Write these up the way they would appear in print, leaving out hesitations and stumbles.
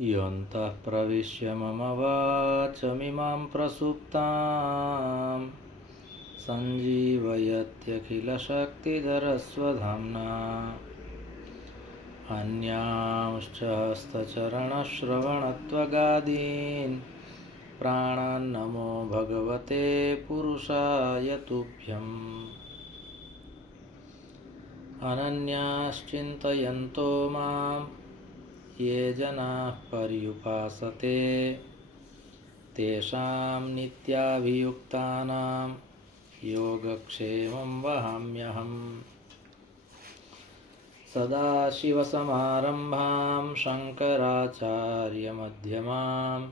योऽन्तः प्रविश्य मम वाचमिमां प्रसुप्तां सञ्जीवयत्यखिलशक्तिधरस्वधाम्ना अन्यांश्च हस्तचरणश्रवणत्वगादीन् प्राणान्नमो भगवते पुरुषाय तुभ्यम्। अनन्याश्चिन्तयन्तो मां ये जनाः पर्युपासते तेषां नित्याभियुक्तानां योगक्षेमं वहाम्यहम्। सदाशिवसमारम्भां शङ्कराचार्यमध्यमाम्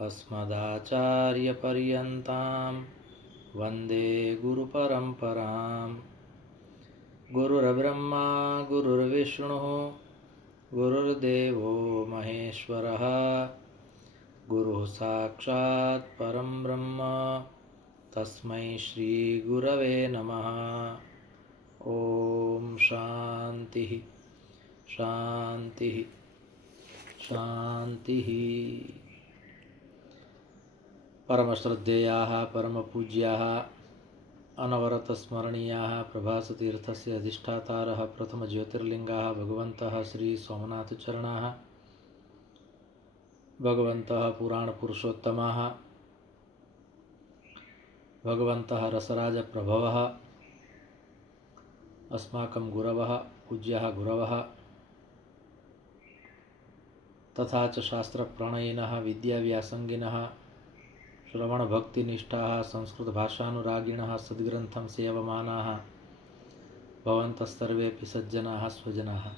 अस्मदाचार्यपर्यन्तां वन्दे गुरुपरम्पराम्। गुरुर्ब्रह्मा गुरुर्विष्णुः गुरुर्देवो महेश्वरः गुरुः साक्षात् परं ब्रह्म तस्मै श्रीगुरवे नमः। ॐ शान्तिः शान्तिः शान्तिः। परमश्रद्धेयाः परमपूज्याः अनवरतस्मरणीयाः प्रभासतीर्थस्य अधिष्ठातारः प्रथमज्योतिर्लिङ्गाः भगवन्तः श्रीसोमनाथचरणाः भगवन्तः पुराणपुरुषोत्तमाः भगवन्तः रसराजप्रभवः अस्माकं गुरवः पूज्याः गुरवः तथा च शास्त्रप्रणयिनः विद्याव्यासङ्गिनः श्रवणभक्तिनिष्ठाः संस्कृतभाषानुरागिणः सद्ग्रन्थं सेवमानाः भवन्तः सर्वेऽपि सज्जनाः स्वजनाः।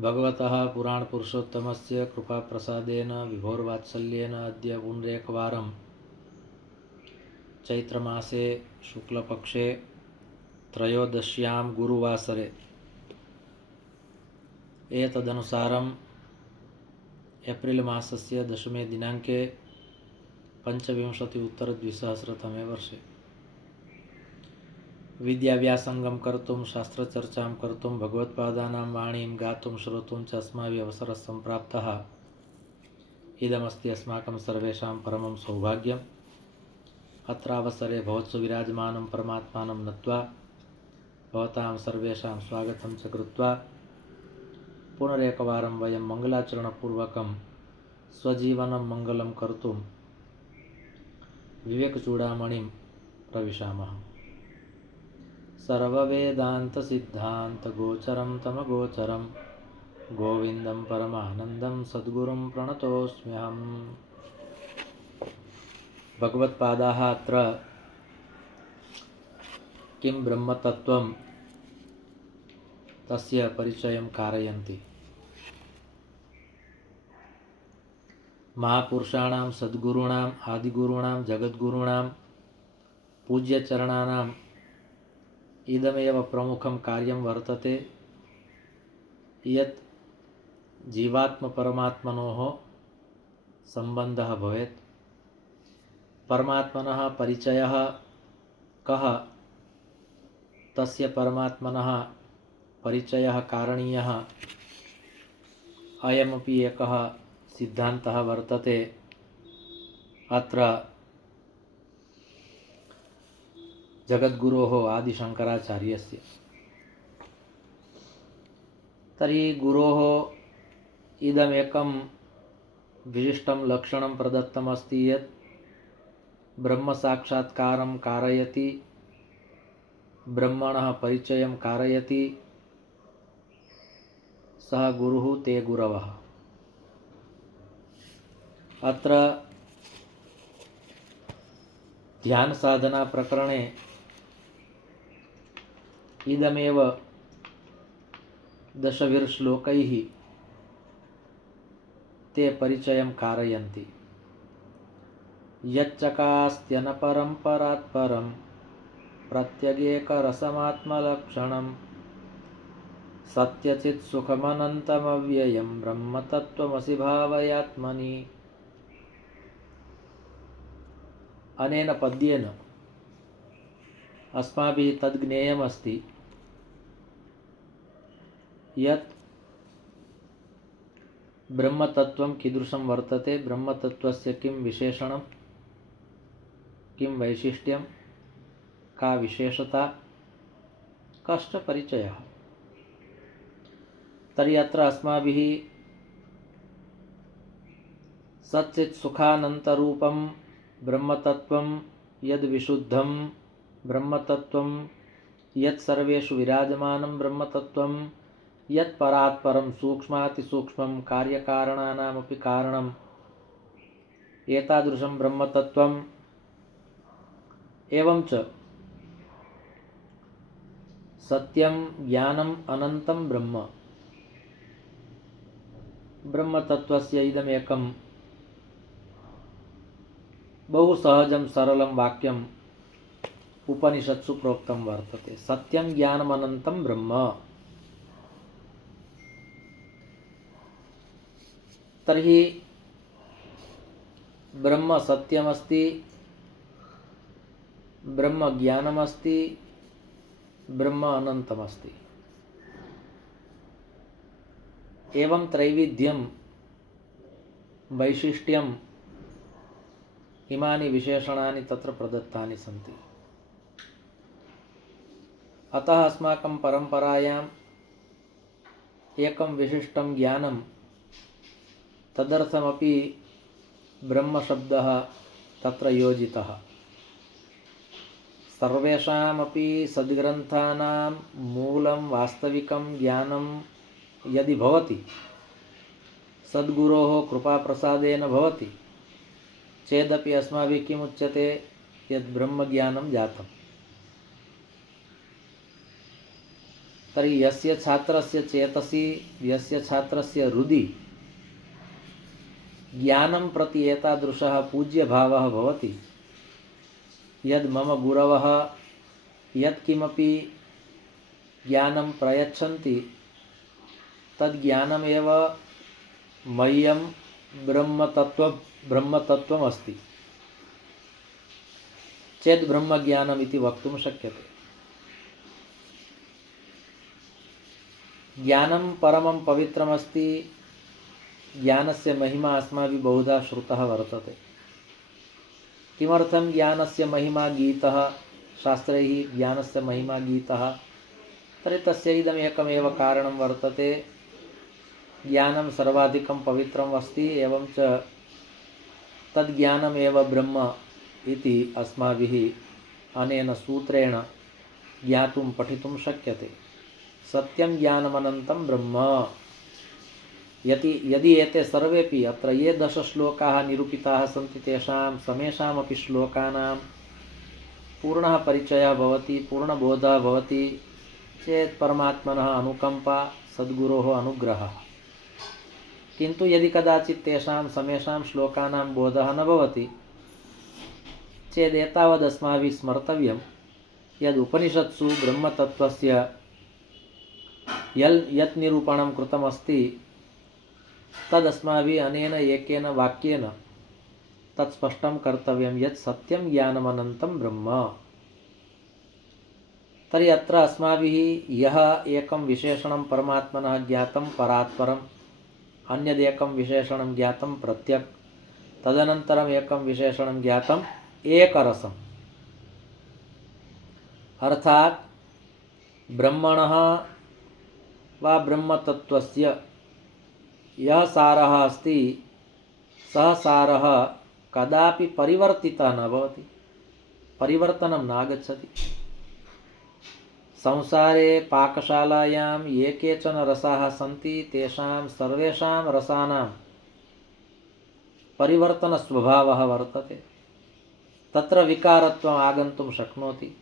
भगवतः पुराणपुरुषोत्तमस्य कृपाप्रसादेन विभोर्वात्सल्येन अद्य पुनरेकवारं चैत्रमासे शुक्लपक्षे त्रयोदश्यां गुरुवासरे एतदनुसारम् एप्रिल मासस्य 10मे दिनाङ्के 25-उत्तर-2000तमे वर्षे विद्याव्यासङ्गं कर्तुं शास्त्रचर्चां कर्तुं भगवत्पादानां वाणीं गातुं श्रोतुं च अस्माभिः अवसरः सम्प्राप्तः। इदमस्ति अस्माकं सर्वेषां परमं सौभाग्यम्। अत्रावसरे भवत्सु विराजमानं परमात्मानं नत्वा भवतां सर्वेषां स्वागतं च कृत्वा पुनरेकवारं वयं मङ्गलाचरणपूर्वकं स्वजीवनं मङ्गलं कर्तुं विवेकचूडामणिं प्रविशामः। सर्ववेदान्तसिद्धान्तगोचरं तमगोचरं गोविन्दं परमानन्दं सद्गुरुं प्रणतोऽस्म्यहम्। भगवत्पादाः अत्र किं ब्रह्मतत्त्वं तस्य परिचयं कारयन्ति। महापुरुषाणां सद्गुरूणाम् आदिगुरूणां जगद्गुरूणां पूज्यचरणानाम् इदमेव प्रमुखं कार्यं वर्तते यत् जीवात्मपरमात्मनोः सम्बन्धः भवेत्। परमात्मनः परिचयः कः, तस्य परमात्मनः परिचयः कारणीयः, अयमपि एकः सिद्धान्तः वर्तते अत्र जगद्गुरोः आदिशङ्कराचार्यस्य। तर्हि गुरोः इदमेकं विशिष्टं लक्षणं प्रदत्तमस्ति यत् ब्रह्मसाक्षात्कारं कारयति, ब्रह्मणः परिचयं कारयति, सः गुरुः ते गुरवः। अत्र ध्यान साधना प्रकरणे इदमेव दशभिर्श्लोकैः ते परिचयं कारयन्ति। यच्चकास्त्यनपरं परात्परं प्रत्यगेकरसमात्मलक्षणं सत्यचित् सुखमनन्तमव्ययं ब्रह्मतत्त्वमसि भावयात्मनि। अनेन पद्येन अस्माभिः तद् ज्ञेयमस्ति यत् ब्रह्मतत्त्वं कीदृशं वर्तते, ब्रह्मतत्त्वस्य किं विशेषणं, किं वैशिष्ट्यं, का विशेषता, कश्च परिचयः। तर्हि अत्र अस्माभिः सच्चित् सुखानन्तरूपं ब्रह्मतत्त्वं यद् विशुद्धं ब्रह्मतत्त्वं, यत् सर्वेषु विराजमानं ब्रह्मतत्त्वं, यत् परात् परं सूक्ष्मातिसूक्ष्मं कार्यकारणानामपि कारणम्, एतादृशं ब्रह्मतत्त्वम्, एवं च सत्यं ज्ञानम् अनन्तं ब्रह्म। ब्रह्मतत्त्वस्य इदमेकं बहु सहजं सरलं वाक्यम् उपनिषत्सु प्रोक्तं वर्तते, सत्यं ज्ञानमनन्तं ब्रह्म। तर्हि ब्रह्म सत्यमस्ति, ब्रह्म ज्ञानमस्ति, ब्रह्म अनन्तमस्ति। एवं त्रैविध्यं वैशिष्ट्यम् इमानि विशेषणानि तत्र प्रदत्तानि सन्ति। अतः अस्माकं परम्परायाम् एकं विशिष्टं ज्ञानं, तदर्थमपि ब्रह्मशब्दः तत्र योजितः। सर्वेषामपि सद्ग्रन्थानां मूलं वास्तविकं ज्ञानं यदि भवति, सद्गुरोः कृपाप्रसादेन भवति चेदपि अस्माभिः किमुच्यते, यद् ब्रह्मज्ञानं जातम्। तर्हि यस्य छात्रस्य चेतसि, यस्य छात्रस्य हृदि ज्ञानं प्रति एतादृशः पूज्यभावः भवति, यद् मम गुरवः यत्किमपि ज्ञानं प्रयच्छन्ति तद् ज्ञानमेव मह्यं ब्रह्मतत्त्वम् अस्ति चेत् ब्रह्मज्ञानम् इति वक्तुं शक्यते। ज्ञानं परमं पवित्रमस्ति। ज्ञानस्य महिमा अस्माभिः बहुधा श्रुतः वर्तते। किमर्थं ज्ञानस्य महिमा गीतः, शास्त्रैः ज्ञानस्य महिमा गीतः? तर्हि तस्य इदमेकमेव कारणं वर्तते, ज्ञानं सर्वाधिकं पवित्रम् अस्ति, एवं च तद्ज्ञानमेव ब्रह्म इति अस्माभिः अनेन सूत्रेण ज्ञातुं पठितुं शक्यते। सत्यं ज्ञानमनन्तं ब्रह्म। यदि एते सर्वेपि अत्र ये 10 श्लोकाः निरूपिताः सन्ति तेषां समेषामपि श्लोकानां पूर्णः परिचयः भवति, पूर्णबोधः भवति चेत् परमात्मनः अनुकम्पा, सद्गुरोः अनुग्रहः। किन्तु यदि कदाचित् तेषां समेषां श्लोकानां बोधः न भवति चेदेतावद् अस्माभिः स्मर्तव्यं यद् उपनिषत्सु ब्रह्मतत्त्वस्य यत् निरूपणं कृतमस्ति तदस्माभिः अनेन एकेन वाक्येन तत् स्पष्टं कर्तव्यं यत् सत्यं ज्ञानमनन्तं ब्रह्म। तर्हि अत्र अस्माभिः यः एकं विशेषणं परमात्मनः ज्ञातं परात् परम्, अन्यदेकं विशेषणं ज्ञातं प्रत्यक्, तदनन्तरम् एकं विशेषणं ज्ञातम् एकरसम्। अर्थात् ब्रह्मणः वा ब्रह्मतत्त्वस्य यः सारः अस्ति सः सारः कदापि परिवर्तितः न भवति, परिवर्तनं नागच्छति। संसारे पाकशालायां ये केचन रसाः सन्ति तेषां सर्वेषां रसानां परिवर्तनस्वभावः वर्तते। तत्र विकारत्वम् आगन्तुं शक्नोति।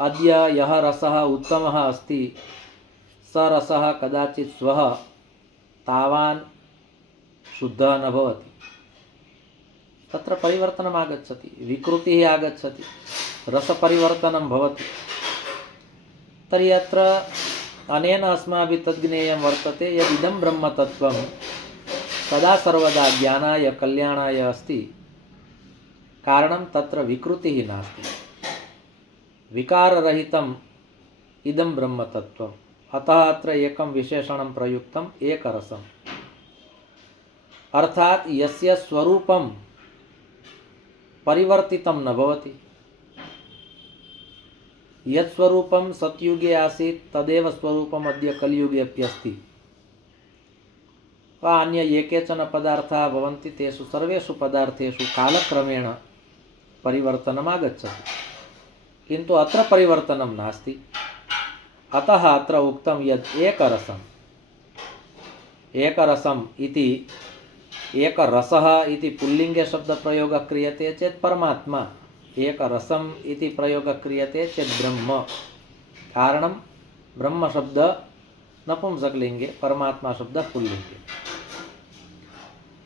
अद्य यः रसः उत्तमः अस्ति स रसः कदाचित् श्वः तावान् शुद्धः न भवति। तत्र परिवर्तनम् आगच्छति, विकृतिः आगच्छति, रसपरिवर्तनं भवति। तर्हि अत्र अनेन अस्माभिः तद्ज्ञेयं वर्तते यदिदं ब्रह्मतत्त्वं सदा सर्वदा ज्ञानाय कल्याणाय अस्ति। कारणं तत्र विकृतिः नास्ति, विकाररहितम् इदं ब्रह्मतत्त्वम्। अतः अत्र एकं विशेषणं प्रयुक्तम् एकरसम्। अर्थात यस्य स्वरूपं परिवर्तितं न भवति। यत् स्वरूपं सत्युगे आसीत् तदेव स्वरूपम् अद्य कलियुगे अपि अस्ति। वा अन्य ये केचन पदार्थाः भवन्ति तेषु सर्वेषु पदार्थेषु कालक्रमेण परिवर्तनम् आगच्छति, किन्तु अत्र परिवर्तनं नास्ति। अतः अत्र उक्तं यत् एकरसम् इति एकरसः इति पुल्लिङ्गे शब्दप्रयोगः क्रियते चेत् परमात्मा, एकरसम् इति प्रयोगः क्रियते चेत् ब्रह्म। कारणं ब्रह्म शब्द नपुंसकलिङ्गे, परमात्मा शब्द पुल्लिङ्गे।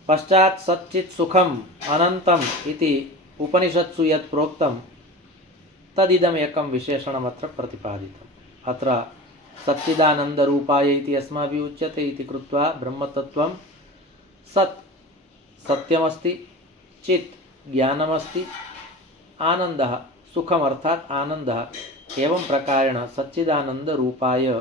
पश्चात् सच्चित् सुखम् अनन्तम् इति उपनिषत्सु यत् प्रोक्तं तदिदम् एकं विशेषणम् अत्र प्रतिपादितम्। अत्र सच्चिदानन्दरूपाय इति अस्माभिः उच्यते इति कृत्वा ब्रह्मतत्त्वं सत् सत्यमस्ति, चित् ज्ञानमस्ति, आनन्दः सुखम् अर्थात् आनन्दः। एवं प्रकारेण सच्चिदानन्दरूपाय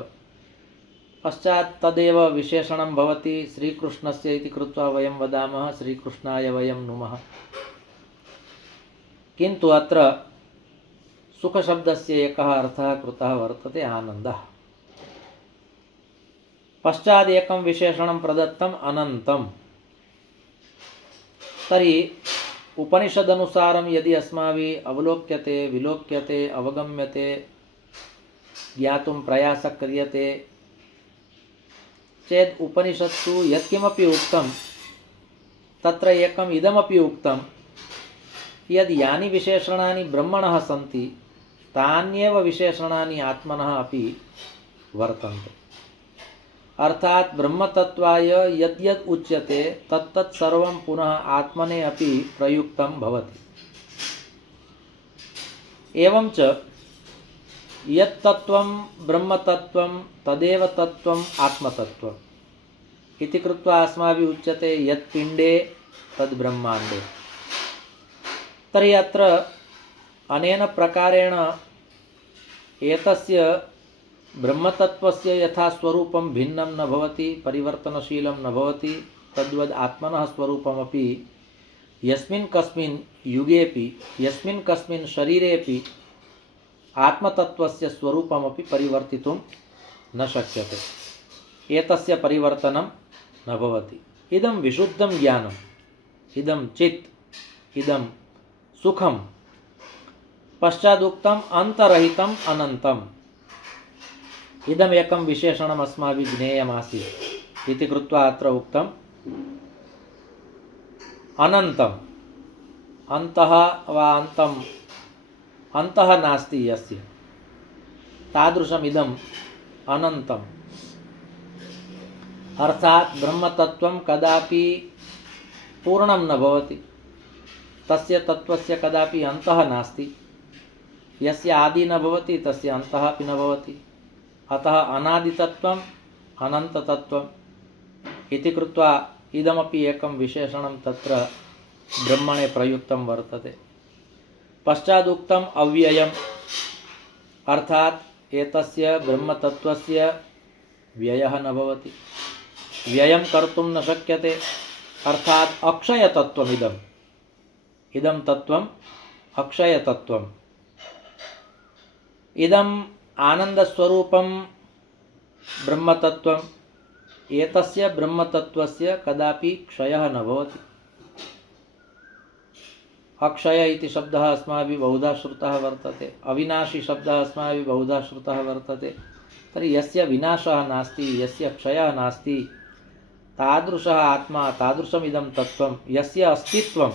पश्चात् तदेव विशेषणं भवति श्रीकृष्णस्य इति कृत्वा वयं वदामः श्रीकृष्णाय वयं नुमः। किन्तु अत्र सुखशब्दस्य एकः अर्थः कृतः वर्तते आनन्दः। पश्चात् एकं विशेषणं प्रदत्तम् अनन्तम्। तर्हि उपनिषदनुसारं यदि अस्माभिः अवलोक्यते, विलोक्यते, अवगम्यते, ज्ञातुं प्रयासः क्रियते चेत् उपनिषत्सु यत्किमपि उक्तं तत्र एकम् इदमपि उक्तं यद् यानि विशेषणानि ब्रह्मणः सन्ति तान्येव विशेषणानि आत्मनः अपि वर्तन्ते। अर्थात ब्रह्मतत्त्वाय यद्यद् उच्यते तत्तत् सर्वं पुनः आत्मने अपि प्रयुक्तं भवति। एवं च यत् तत्त्वं ब्रह्मतत्त्वं तदेव तत्त्वम् आत्मतत्त्वम् इति कृत्वा अस्माभिः उच्यते यत् पिण्डे तद् ब्रह्माण्डे। तर्हि अत्र अनेन प्रकारेण एतस्य ब्रह्मतत्त्वस्य यथा स्वरूपं भिन्नं न भवति, परिवर्तनशीलं न भवति, तद्वद् आत्मनः स्वरूपमपि यस्मिन् कस्मिन् युगेपि यस्मिन् कस्मिन् शरीरेपि आत्मतत्त्वस्य स्वरूपमपि परिवर्तितुं न शक्यते। एतस्य परिवर्तनं न भवति। इदं विशुद्धं ज्ञानम्, इदं चित्, इदं सुखं। पश्चादुक्तम् अन्तरहितम् अनन्तम्। इदमेकं विशेषणम् अस्माभिः ज्ञेयमासीत् इति कृत्वा अत्र उक्तम् अनन्तम्। अन्तः वा अन्तम्, अन्तः नास्ति यस्य, तादृशमिदम् अनन्तम्। अर्थात् ब्रह्मतत्त्वं कदापि पूर्णं न भवति, तस्य तत्त्वस्य कदापि अन्तः नास्ति। यस्य आदि न भवति तस्य अन्तः अपि न भवति। अतः अनादितत्वम् अनन्ततत्वम् इति कृत्वा इदमपि एकं विशेषणं तत्र ब्रह्मणे प्रयुक्तं वर्तते। पश्चादुक्तम् अव्ययम्। अर्थात् एतस्य ब्रह्मतत्त्वस्य व्ययः न भवति, व्ययं कर्तुं न शक्यते। अर्थात् अक्षयतत्त्वमिदम्, इदं तत्त्वम् अक्षयतत्त्वम्। इदम् आनन्दस्वरूपं ब्रह्मतत्त्वम्। एतस्य ब्रह्मतत्त्वस्य कदापि क्षयः न भवति। अक्षय इति शब्दः अस्माभिः बहुधा श्रुतः वर्तते, अविनाशी शब्दः अस्माभिः बहुधा श्रुतः वर्तते। तर्हि यस्य विनाशः नास्ति, यस्य क्षयः नास्ति, तादृशः आत्मा, तादृशमिदं तत्त्वं यस्य अस्तित्वं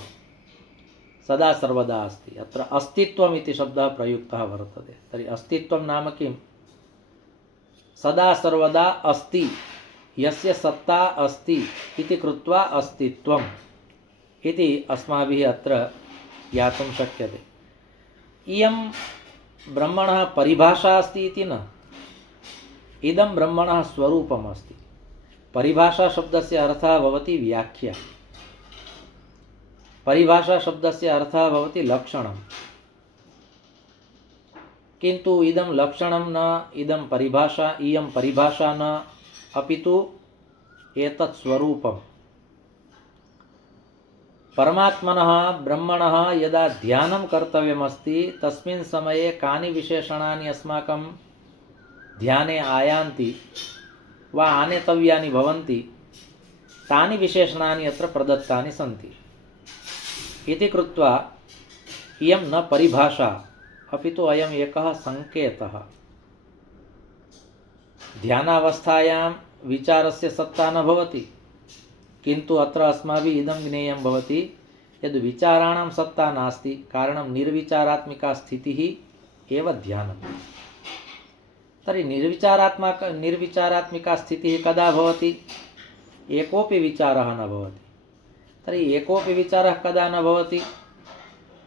सदा सर्वदा अस्ति। अत्र अस्तित्वम् इति शब्दः प्रयुक्तः वर्तते। तर्हि अस्तित्वं नाम किं? सदा सर्वदा अस्ति, यस्य सत्ता अस्ति इति कृत्वा अस्तित्वम् इति अस्माभिः अत्र ज्ञातुं शक्यते। इयं ब्रह्मणः परिभाषा अस्ति इति न, इदं ब्रह्मणः स्वरूपम् अस्ति। परिभाषा शब्दस्य अर्थः भवति व्याख्या, परिभाषा शब्दस्य अर्थः भवति लक्षणं। किन्तु इदं लक्षणं न, इदं परिभाषा, इयं परिभाषा न, अपितु एतत् स्वरूपम्। परमात्मनः ब्रह्मणः यदा ध्यानं कर्तव्यमस्ति तस्मिन् समये कानि विशेषणानि अस्माकं ध्याने आयान्ति वा आनेतव्यानि भवन्ति तानि विशेषणानि अत्र प्रदत्तानि सन्ति इति कृत्वा इयं न परिभाषा अपितु अयम् एकः सङ्केतः। ध्यानावस्थायां विचारस्य सत्ता न भवति, किन्तु अत्र अस्माभिः इदं ज्ञेयं भवति यद् विचाराणां सत्ता नास्ति, कारणं निर्विचारात्मिका स्थितिः एव ध्यानं। तर्हि निर्विचारात्मिका स्थितिः कदा भवति? एकोपि विचारः न भवति। तर्हि एकोपि विचारः कदा न भवति?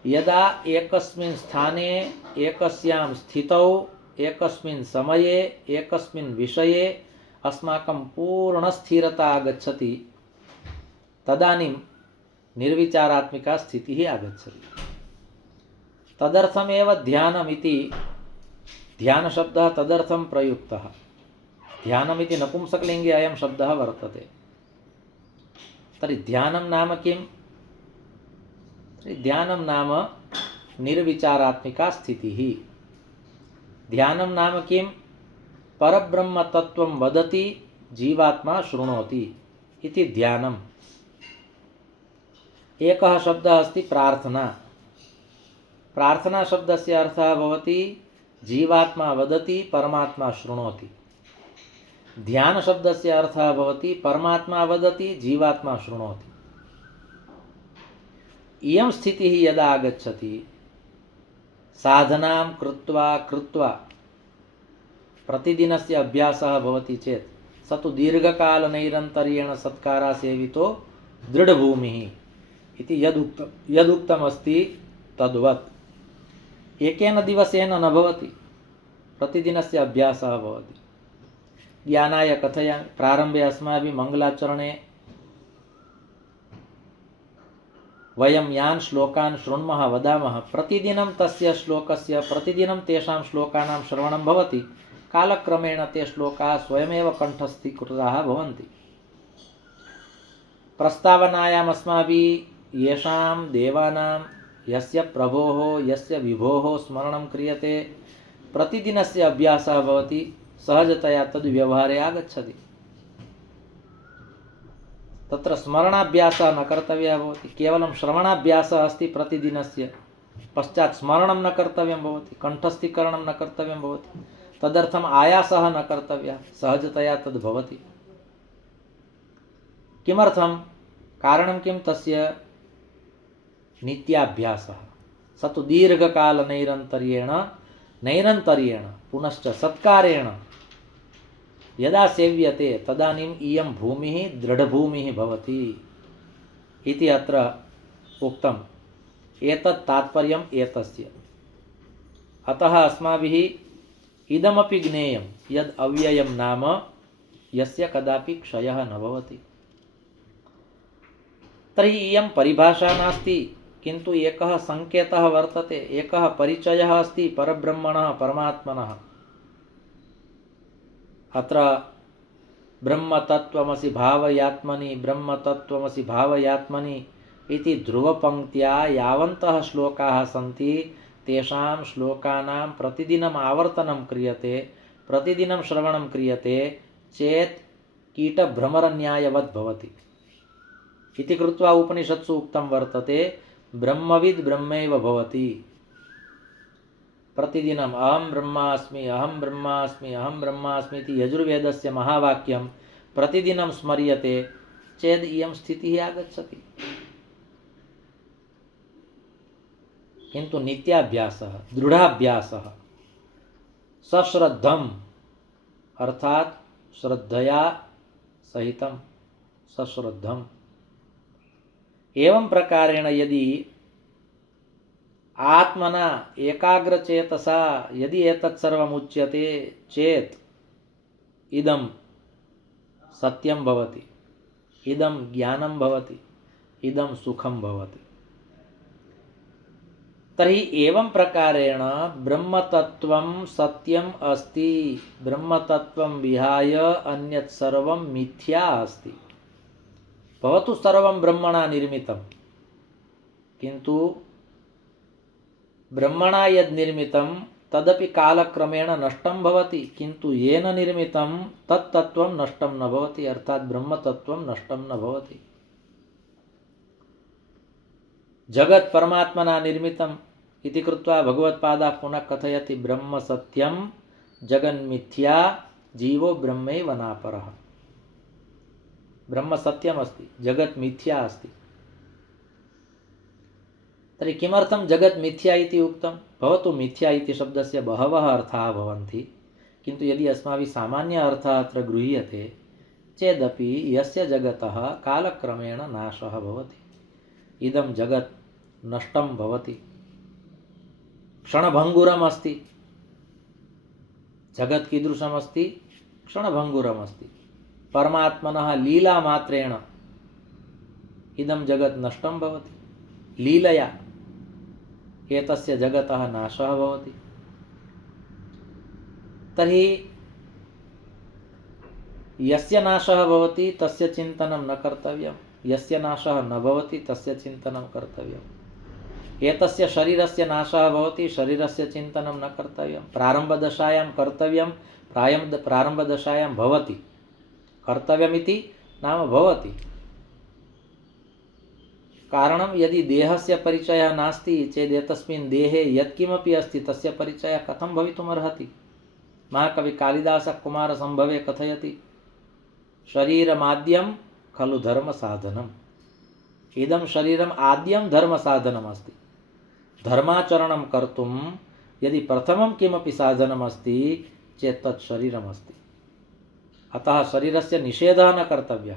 यदा एकस्मिन् स्थाने एकस्यां स्थितौ एकस्मिन् समये एकस्मिन् विषये अस्माकं पूर्णस्थिरता आगच्छति, तदानीं निर्विचारात्मिका स्थितिः आगच्छति। तदर्थमेव ध्यानमिति ध्यानशब्दः तदर्थं प्रयुक्तः। ध्यानमिति नपुंसकलिङ्गे अयं शब्दः वर्तते। तर्हि ध्यानं नाम किं? ध्यानं नाम निर्विचारात्मिका स्थितिः। ध्यानं नाम किं? परब्रह्म तत्त्वं वदति जीवात्मा शृणोति इति ध्यानम्। एकः शब्दः अस्ति प्रार्थना। प्रार्थना शब्दस्य अर्थः भवति जीवात्मा वदति परमात्मा शृणोति। ध्यान शब्दस्य अर्थः भवति परमात्मा वदति जीवात्मा शृणोति। इयं स्थितिः यदा आगच्छति, साधनां कृत्वा कृत्वा प्रतिदिनस्य अभ्यासः भवति चेत् स तु दीर्घकालनैरन्तर्येण सत्कारा सेवितो दृढभूमिः इति यदुक्तमस्ति तद्वत् एकेन दिवसेन न भवति, प्रतिदिनस्य अभ्यासः भवति। ज्ञानाय कथयामि। प्रारम्भे अस्माभिः मङ्गलाचरणे वयं यान् श्लोकान् शृण्मः वदामः, प्रतिदिनं तस्य श्लोकस्य प्रतिदिनं तेषां श्लोकानां श्रवणं भवति। कालक्रमेण ते श्लोकाः स्वयमेव कण्ठस्थीकृताः भवन्ति। प्रस्तावनायाम् अस्माभिः येषां देवानां यस्य प्रभोः यस्य विभोः स्मरणं क्रियते, प्रतिदिनस्य अभ्यासः भवति, सहजतया तद् व्यवहारे आगच्छति। तत्र स्मरणाभ्यासः न कर्तव्यः भवति, केवलं श्रवणाभ्यासः अस्ति प्रतिदिनस्य। पश्चात् स्मरणं न कर्तव्यं भवति, कण्ठस्थीकरणं न कर्तव्यं भवति, तदर्थम् आयासः न कर्तव्यः, सहजतया तद् भवति। किमर्थं? कारणं किं? तस्य नित्याभ्यासः। स तु दीर्घकालनैरन्तर्येण पुनश्च सत्कारेण यदा सेव्यते तदानीम् इयं भूमिः दृढभूमिः भवति इति अत्र उक्तम्। एतत् तात्पर्यम् एतस्य। अतः अस्माभिः इदमपि ज्ञेयं यद् अव्ययं नाम यस्य कदापि क्षयः न भवति। तर्हि इयं परिभाषा नास्ति, किन्तु एकः संकेतः वर्तते, एकः परिचयः अस्ति परब्रह्मणः परमात्मनः। अत्र ब्रह्मतत्त्वमसि भावयात्मनि ब्रह्मतत्त्वमसि भावयात्मनि इति ध्रुवपङ्क्त्या यावन्तः श्लोकाः सन्ति तेषां श्लोकानां प्रतिदिनम् आवर्तनं क्रियते, प्रतिदिनं श्रवणं क्रियते चेत् कीटभ्रमरन्यायवत् भवति इति कृत्वा उपनिषत्सु उक्तं वर्तते ब्रह्मविद् ब्रह्मैव भवति। प्रतिदिनम् अहं ब्रह्मास्मि अहं ब्रह्मास्मि अहं ब्रह्मास्मि इति यजुर्वेदस्य महावाक्यं प्रतिदिनं स्मर्यते चेद् इयं स्थितिः आगच्छति। किन्तु नित्याभ्यासः दृढाभ्यासः सश्रद्धम् अर्थात् श्रद्धया सहितं सश्रद्धम्। एवं प्रकारेण यदि आत्मना एकाग्रचेतसा यदि एतत् सर्वम् उच्यते चेत् इदं सत्यं भवति, इदं ज्ञानं भवति, इदं सुखं भवति। तर्हि एवं प्रकारेण ब्रह्मतत्त्वं सत्यम् अस्ति, ब्रह्मतत्त्वं विहाय अन्यत् सर्वं मिथ्या अस्ति। भवतु सर्वं ब्रह्मणा निर्मितं, किन्तु ब्रह्मणा यद् निर्मितं तदपि कालक्रमेण नष्टं भवति, किन्तु येन निर्मितं तत् तत्त्वं नष्टं न भवति, अर्थात् ब्रह्मतत्त्वं नष्टं न भवति। जगत् परमात्मना निर्मितम् इति कृत्वा भगवत्पादः पुनः कथयति ब्रह्म सत्यं जगन्मिथ्या जीवो ब्रह्मैव नापरः। ब्रह्म सत्यम् अस्ति, जगत् मिथ्या अस्ति। तर्हि किमर्थं जगत् मिथ्या इति उक्तं? भवतु, मिथ्या इति शब्दस्य बहवः अर्थाः भवन्ति, किन्तु यदि अस्माभिः सामान्य अर्थः अत्र गृह्यते चेदपि यस्य जगतः कालक्रमेण नाशः भवति, इदं जगत् नष्टं भवति, क्षणभङ्गुरम् अस्ति। जगत् कीदृशम् अस्ति? क्षणभङ्गुरम् अस्ति। परमात्मनः लीला मात्रेण इदं जगत् नष्टं भवति, लीलया एतस्य जगतः नाशः भवति। तर्हि यस्य नाशः भवति तस्य चिन्तनं न कर्तव्यं, यस्य नाशः न भवति तस्य चिन्तनं कर्तव्यम्। एतस्य शरीरस्य नाशः भवति, शरीरस्य चिन्तनं न कर्तव्यं। प्रारम्भदशायां कर्तव्यं, प्रारम्भदशायां भवति। कर्तव्यमिति नाम भवति। कारणं यदि देहस्य परिचयः नास्ति चेत् एतस्मिन् देहे यत्किमपि अस्ति तस्य परिचयः कथं भवितुमर्हति? महाकवि कालिदासः कुमारसम्भवे कथयति, शरीरमाद्यं खलु धर्मसाधनम्। इदं शरीरम् आद्यं धर्मसाधनम् अस्ति। धर्माचरणं कर्तुं यदि प्रथमं किमपि साधनम् अस्ति चेत् तत् शरीरमस्ति। अतः शरीरस्य निषेधः न कर्तव्यः।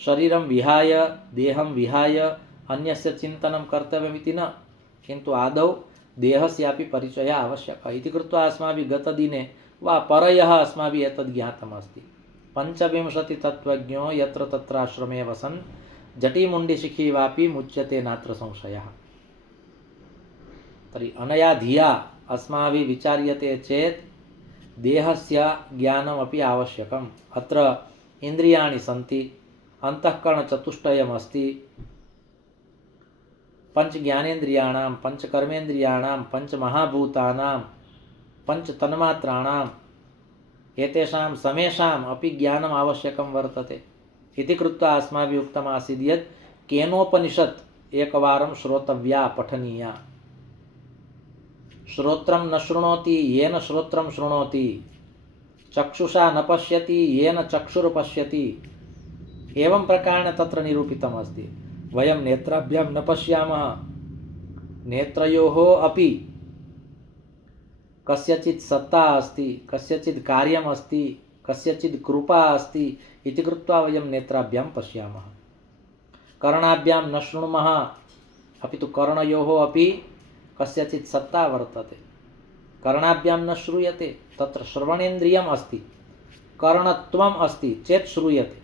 शरीरं विहाय, देहं विहाय अन्यस्य चिन्तनं कर्तव्यमिति न, किन्तु आदौ देहस्यापि परिचयः आवश्यकः इति कृत्वा अस्माभिः गतदिने वा परयः अस्माभिः एतद् ज्ञातमस्ति। 25 तत्त्वज्ञो यत्र तत्राश्रमे वसन् जटिमुण्डिशिखी वापि मुच्यते नात्र संशयः। तर्हि अनया धिया अस्माभिः विचार्यते चेत् देहस्य ज्ञानमपि आवश्यकम्। अत्र इन्द्रियाणि सन्ति, अन्तःकरणचतुष्टयमस्ति, पञ्चज्ञानेन्द्रियाणां, पञ्चकर्मेन्द्रियाणां, पञ्चमहाभूतानां, पञ्चतन्मात्राणाम्, एतेषां समेषाम् अपि ज्ञानम् आवश्यकं वर्तते। इति कृत्वा अस्माभिः उक्तमासीत् यत् केनोपनिषत् एकवारं श्रोतव्या, पठनीया। श्रोत्रं न शृणोति येन श्रोत्रं शृणोति, चक्षुषा न पश्यति येन चक्षुरुपश्यति। एवं प्रकारेण तत्र निरूपितम् अस्ति। वयं नेत्राभ्यां न पश्यामः, नेत्रयोः अपि कस्यचित् सत्ता अस्ति, कस्यचित् कार्यम् अस्ति, कस्यचित् कृपा अस्ति इति कृत्वा वयं नेत्राभ्यां पश्यामः। कर्णाभ्यां न शृणुमः, अपि तु कर्णयोः अपि कस्यचित् सत्ता वर्तते। कर्णाभ्यां न श्रूयते, तत्र श्रवणेन्द्रियम् अस्ति, कर्णत्वम् अस्ति चेत् श्रूयते।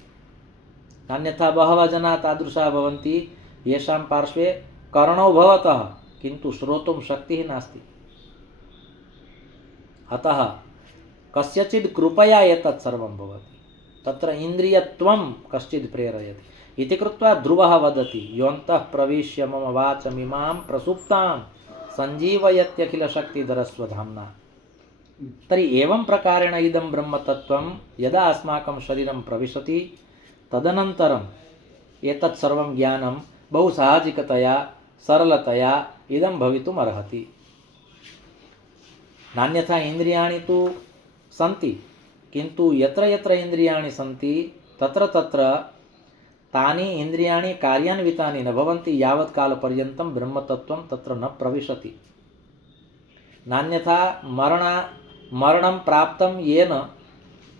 अन्यथा बहवः जनाः तादृशाः भवन्ति येषां पार्श्वे कर्णौ भवतः किन्तु श्रोतुं शक्तिः नास्ति। अतः कस्यचित् कृपया एतत् सर्वं भवति, तत्र इन्द्रियत्वं कश्चित् प्रेरयति। इति कृत्वा ध्रुवः वदति, योऽन्तः प्रविश्य मम वाचमिमां प्रसुप्तां सञ्जीवयत्यखिलशक्तिधरस्वधाम्ना। तर्हि एवं प्रकारेण इदं ब्रह्मतत्त्वं यदा अस्माकं शरीरं प्रविशति तदनन्तरम् एतत् सर्वं ज्ञानं बहु साहजिकतया, सरलतया इदं भवितुम् अर्हति। नान्यथा इन्द्रियाणि तु सन्ति, किन्तु यत्र यत्र इन्द्रियाणि सन्ति तत्र तत्र तानि इन्द्रियाणि कार्यान्वितानि न भवन्ति यावत् कालपर्यन्तं ब्रह्मतत्त्वं तत्र न प्रविशति। नान्यथा मरणं प्राप्तं येन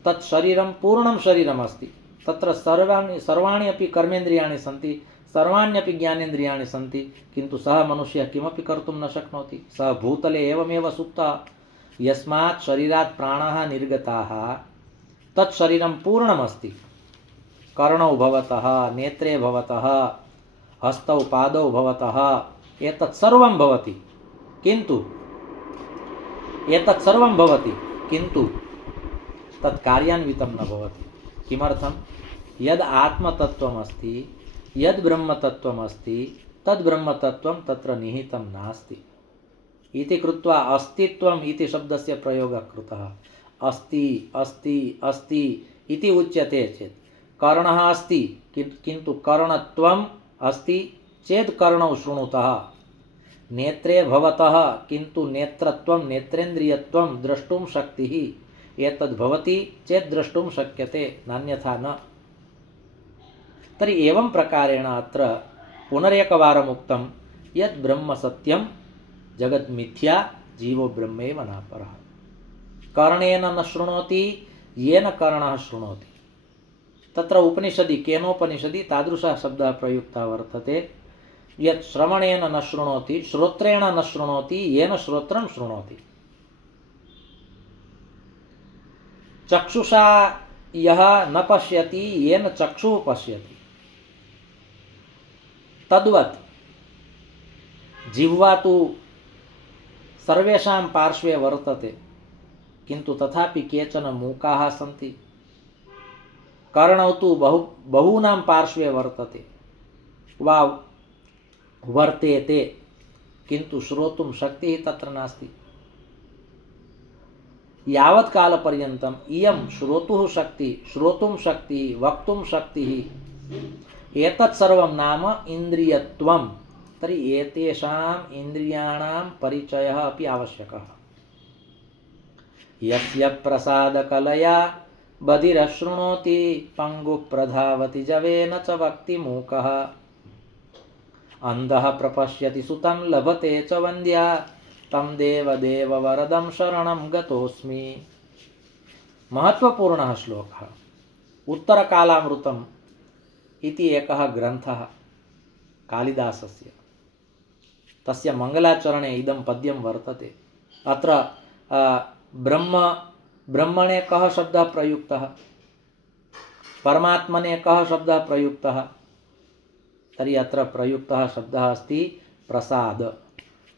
तत् शरीरं पूर्णं शरीरमस्ति, तत्र सर्वाणि अपि कर्मेन्द्रियाणि सन्ति, सर्वाण्यपि ज्ञानेन्द्रियाणि सन्ति, किन्तु सः मनुष्यः किमपि कर्तुं न शक्नोति। सः भूतले एवमेव सुप्तः। यस्मात् शरीरात् प्राणाः निर्गताः तत् शरीरं पूर्णमस्ति। कर्णौ भवतः, नेत्रे भवतः, हस्तौ पादौ भवतः, एतत् सर्वं भवति, किन्तु तत् कार्यान्वितं न भवति। किमर्थं? यद् आत्मतत्त्वमस्ति, यद् ब्रह्मतत्त्वमस्ति तद्ब्रह्मतत्त्वं तत्र निहितं नास्ति इति कृत्वा अस्तित्वम् इति शब्दस्य प्रयोगः कृतः। अस्ति अस्ति अस्ति इति उच्यते चेत् कर्णः अस्ति किन्तु कर्णत्वम् अस्ति चेत् कर्णौ शृणुतः। नेत्रे भवतः किन्तु नेत्रत्वं नेत्रेन्द्रियत्वं द्रष्टुं शक्तिः एतद् भवति चेत् द्रष्टुं शक्यते, नान्यथा न। तर्हि एवं प्रकारेण अत्र पुनरेकवारम् उक्तं यत् ब्रह्म सत्यं जगत् मिथ्या जीवो ब्रह्मैव नापरः। कर्णेन न शृणोति येन कर्णः शृणोति। तत्र उपनिषदि केनोपनिषदि तादृशः शब्दः प्रयुक्तः वर्तते यत् श्रवणेन न शृणोति श्रोत्रेण न शृणोति येन श्रोत्रं शृणोति। चक्षुषा यः न पश्यति येन चक्षुः पश्यति। तद्वत् जिह्वा तु सर्वेषां पार्श्वे वर्तते, किन्तु तथापि केचन मूकाः सन्ति। कर्णौ तु बहूनां पार्श्वे वर्तते वा वर्तेते, किन्तु श्रोतुं शक्तिः तत्र नास्ति। यावत् कालपर्यन्तम् इयं श्रोतुः शक्तिः, श्रोतुं शक्तिः, वक्तुं शक्तिः, एतत् सर्वं नाम इन्द्रियत्वं। तर्हि एतेषाम् इन्द्रियाणां परिचयः अपि आवश्यकः। यस्य प्रसादकलया बधिरशृणोति पंगुः प्रधावति जवेन च वक्ति मूकः। अंधः प्रपश्यति सुतं लभते च वन्द्या तं देवदेव वरदं शरणं गतोऽस्मि। महत्वपूर्णः श्लोकः। उत्तरकालामृतम् इति एकः ग्रन्थः कालिदासस्य, तस्य मङ्गलाचरणे इदं पद्यं वर्तते। अत्र ब्रह्मणे कः शब्दः प्रयुक्तः, परमात्मने कः शब्दः प्रयुक्तः? तर्हि अत्र प्रयुक्तः शब्दः अस्ति प्रसाद।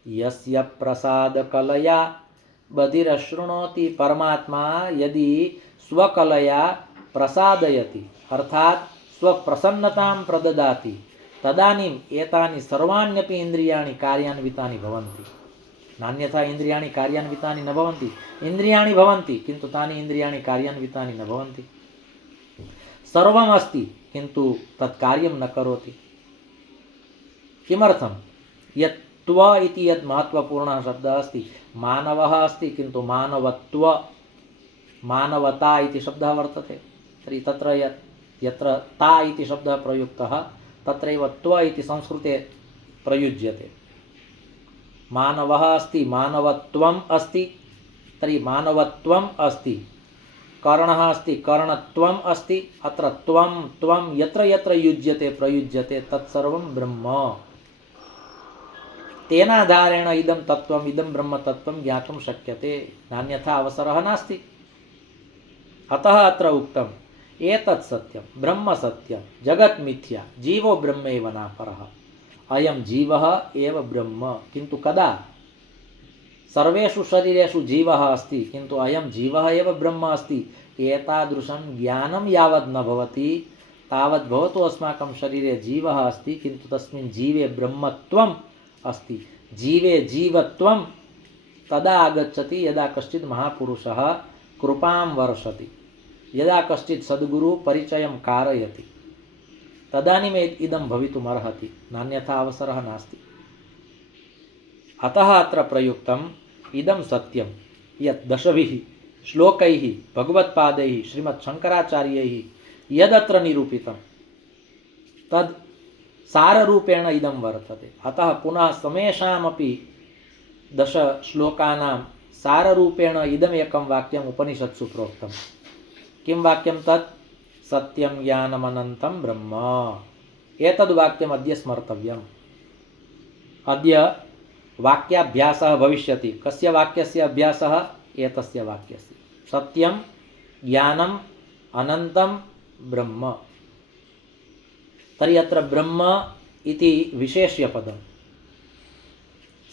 यस्य प्रसादकलया बधिरशृणोति। परमात्मा यदि स्वकलया प्रसादयति अर्थात स्वप्रसन्नतां प्रददाति तदानीम् एतानि सर्वाण्यपि इन्द्रियाणि कार्यान्वितानि भवन्ति। नान्यथा इन्द्रियाणि कार्यान्वितानि न भवन्ति। इन्द्रियाणि भवन्ति किन्तु तानि इन्द्रियाणि कार्यान्वितानि न भवन्ति। सर्वम् अस्ति किन्तु तत् कार्यं न करोति। किमर्थं? यत् त्व इति यत् महत्वपूर्णः शब्दः अस्ति, मानवः अस्ति किन्तु मानवत्व, मानवता इति शब्दः वर्तते। तर्हि तत्र यत्र ता इति शब्दः प्रयुक्तः तत्रैव त्व इति संस्कृते प्रयुज्यते। मानवः अस्ति, मानवत्वम् अस्ति, तर्हि मानवत्वम् अस्ति। कर्णः अस्ति, कर्णत्वम् अस्ति। अत्र त्वं त्वं यत्र यत्र युज्यते प्रयुज्यते तत्सर्वं ब्रह्म। तेनाधारेण इदं तत्त्वम्, इदं ब्रह्मतत्त्वं ज्ञातुं शक्यते, नान्यथा अवसरः नास्ति। अतः अत्र उक्तम् एतत् सत्यं ब्रह्म सत्यं जगत् मिथ्या जीवो ब्रह्मैव नापरः। अयं जीवः एव ब्रह्म। किन्तु कदा? सर्वेषु शरीरेषु जीवः अस्ति किन्तु अयं जीवः एव ब्रह्म अस्ति। एतादृशं ज्ञानं यावत् न भवति तावत् भवतु अस्माकं शरीरे जीवः अस्ति किन्तु तस्मिन् जीवे ब्रह्मत्वम् अस्ति। जीवे जीवत्वं तदा आगच्छति यदा कश्चित् महापुरुषः कृपां वर्षति, यदा कश्चित् सद्गुरु परिचयं कारयति, तदानीम् इदं भवितुम् अर्हति, नान्यथा अवसरः नास्ति। अतः अत्र प्रयुक्तम् इदं सत्यं यत् दशभिः श्लोकैः भगवत्पादैः श्रीमच्छङ्कराचार्यैः यदत्र निरूपितं तद् साररूपेण इदं वर्तते। अतः पुनः समेषामपि 10 श्लोकानां साररूपेण इदमेकं वाक्यम् उपनिषत्सु प्रोक्तं। किं वाक्यं तत्? सत्यं ज्ञानमनन्तं ब्रह्म। एतद् वाक्यम् अद्य स्मर्तव्यम्। अद्य वाक्याभ्यासः भविष्यति। कस्य वाक्यस्य अभ्यासः? एतस्य वाक्यस्य। सत्यं ज्ञानम् अनन्तं ब्रह्म। तर्हि अत्र ब्रह्म इति विशेष्यपदं,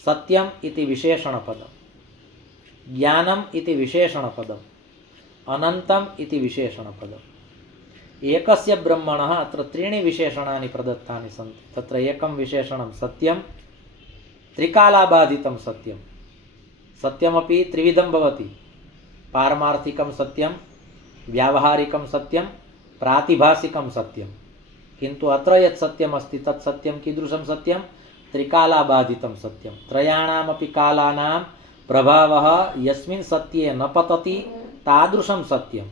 सत्यम् इति विशेषणपदं, ज्ञानम् इति विशेषणपदम्, अनन्तम् इति विशेषणपदम्। एकस्य ब्रह्मणः अत्र त्रीणि विशेषणानि प्रदत्तानि सन्ति। तत्र एकं विशेषणं सत्यं, त्रिकालाबाधितं सत्यं। सत्यमपि त्रिविधं भवति, पारमार्थिकं सत्यं, व्यावहारिकं सत्यं, प्रातिभासिकं सत्यं। किन्तु अत्र यत् सत्यम् अस्ति तत् सत्यं कीदृशं सत्यं? त्रिकालाबाधितं सत्यं। त्रयाणामपि कालानां प्रभावः यस्मिन् सत्ये न पतति तादृशं सत्यं।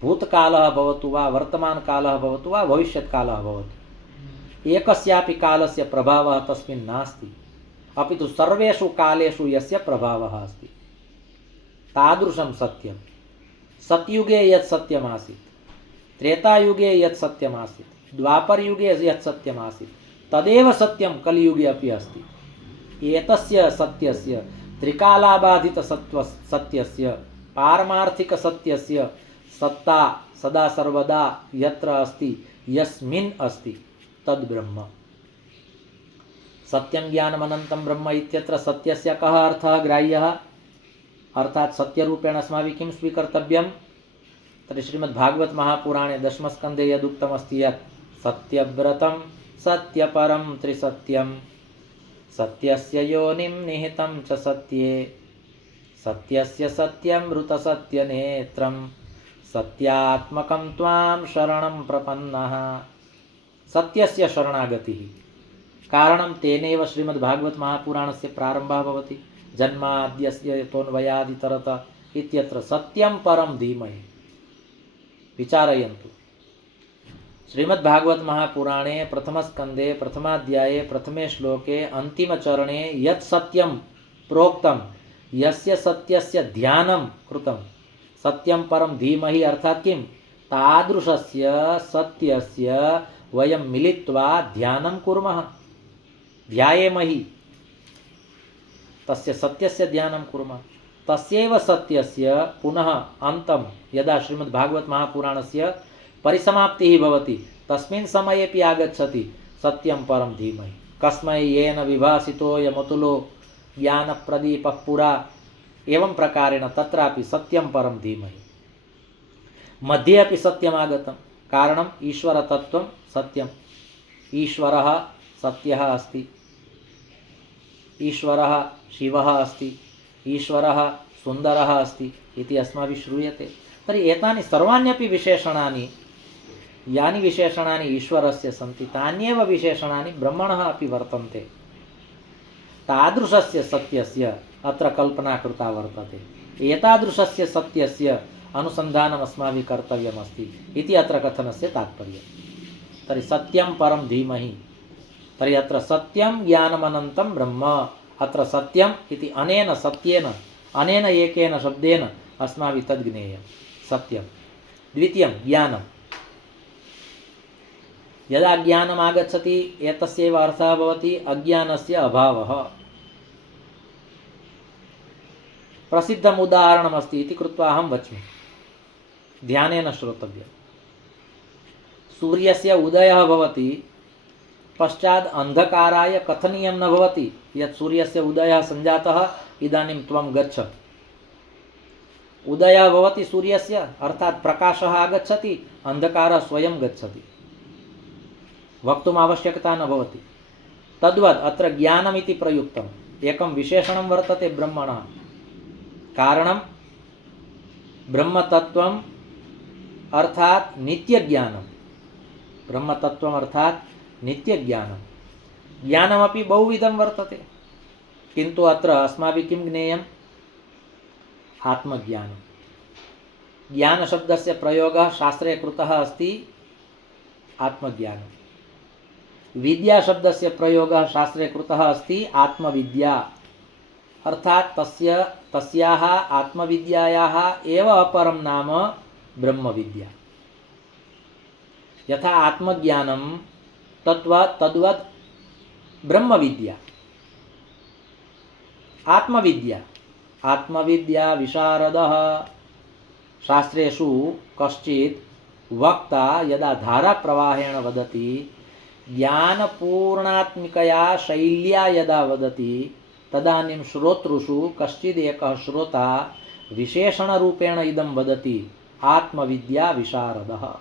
भूतकालः भवतु वा वर्तमानकालः भवतु वा भविष्यत्कालः भवतु, एकस्यापि कालस्य प्रभावः तस्मिन् नास्ति, अपि तु सर्वेषु कालेषु यस्य प्रभावः अस्ति तादृशं सत्यं। सत्युगे यत् सत्यमासीत्, त्रेतायुगे यत् सत्यमासीत्, द्वापरयुगे यत् सत्यमासीत् तदेव सत्यं कलियुगे अपि अस्ति। एतस्य सत्यस्य, त्रिकालाबाधितसत्यस्य, पारमार्थिकसत्यस्य सत्ता सदा सर्वदा यत्र अस्ति, यस्मिन् अस्ति तद् ब्रह्म। सत्यं ज्ञानमनन्तं ब्रह्म इत्यत्र सत्यस्य कः अर्थः ग्राह्यः? अर्थात् सत्यरूपेण अस्माभिः किं स्वीकर्तव्यं? तर्हि श्रीमद्भागवत महापुराणे दशमस्कन्धे यदुक्तमस्ति यत् सत्यव्रतं सत्यपरं त्रिसत्यं, सत्यस्य योनिं निहितं च सत्ये, सत्यस्य सत्यमृतसत्यनेत्रं, सत्यात्मकं त्वां शरणं प्रपन्नः। सत्यस्य शरणागतिः। कारणं तेनैव श्रीमद्भागवत महापुराणस्य प्रारम्भः भवति। जन्माद्यस्य यतोऽन्वयादितरतः इत्यत्र सत्यं परं धीमहि। विचारयन्तु, श्रीमद्भागवत महापुराणे प्रथमस्कन्धे प्रथमाध्याये प्रथमे श्लोके अन्तिमचरणे यत् सत्यं प्रोक्तं, यस्य सत्यस्य ध्यानं कृतं, सत्यं परं धीमहि अर्थात् किं? तादृशस्य सत्यस्य वयं मिलित्वा ध्यानं कुर्मः, ध्यायेमहि, तस्य सत्यस्य ध्यानं कुर्मः। तस्यैव सत्यस्य पुनः अन्तं यदा श्रीमद्भागवत महापुराणस्य परिसमाप्तिः भवति तस्मिन् समयेपि आगच्छति सत्यं परं धीमहि। कस्मै येन विभासितोऽयमतुलो ज्ञानप्रदीपः पुरा, एवं प्रकारेण तत्रापि सत्यं परं धीमहि। मध्ये अपि सत्यमागतं, कारणम् ईश्वरतत्त्वं सत्यम्। ईश्वरः सत्यः अस्ति, ईश्वरः शिवः अस्ति, ईश्वरः सुन्दरः अस्ति इति अस्माभिः श्रूयते। तर्हि एतानि सर्वाण्यपि विशेषणानि, यानि विशेषणानि ईश्वरस्य सन्ति तान्येव विशेषणानि ब्रह्मणः अपि वर्तन्ते। तादृशस्य सत्यस्य अत्र कल्पना कृता वर्तते। एतादृशस्य सत्यस्य अनुसन्धानम् अस्माभिः कर्तव्यमस्ति इति अत्र कथनस्य तात्पर्यम्। तर्हि सत्यं परं धीमहि। तर्हि अत्र सत्यं ज्ञानमनन्तं ब्रह्म। अत्र सत्यम् इति अनेन सत्येन, अनेन एकेन शब्देन अस्माभिः तद् ज्ञेयं सत्यं। द्वितीयं ज्ञानं। यदा ज्ञानम् आगच्छति एतस्यैव अर्थः भवति अज्ञानस्य अभावः। प्रसिद्धम् उदाहरणमस्ति इति कृत्वा अहं वच्मि, ध्यानेन श्रोतव्यम्। सूर्यस्य उदयः भवति, पश्चात् अन्धकाराय कथनीयं न भवति यत् सूर्यस्य उदयः सञ्जातः, इदानीं त्वं गच्छ। उदयः भवति सूर्यस्य, अर्थात् प्रकाशः आगच्छति, अन्धकारः स्वयं गच्छति, वक्तुम् आवश्यकता न भवति। तद्वत् अत्र ज्ञानमिति प्रयुक्तम्। एकं विशेषणं वर्तते ब्रह्मणः। कारणं ब्रह्मतत्त्वम् अर्थात् नित्यज्ञानं। ब्रह्मतत्त्वम् अर्थात् नित्यज्ञानं। ज्ञानमपि बहुविधं वर्तते, किन्तु अत्र अस्माभिः किं ज्ञेयम्? आत्मज्ञानं। ज्ञानशब्दस्य प्रयोगः शास्त्रे कृतः अस्ति, आत्मज्ञानं। विद्याशब्दस्य प्रयोगः शास्त्रे कृतः अस्ति, आत्मविद्या। अर्थात् तस्याः आत्मविद्यायाः एव अपरं नाम ब्रह्मविद्या। यथा आत्मज्ञानं तद्वत् ब्रह्मविद्या। आत्मविद्या विशारदः। शास्त्रेषु कश्चित् वक्ता यदा धाराप्रवाहेण वदति, ज्ञानपूर्णात्मिकया शैल्या यदा वदति, तदानीं श्रोतृषु कश्चिदेकः श्रोता विशेषणरूपेण इदं वदति, आत्मविद्या विशारदः।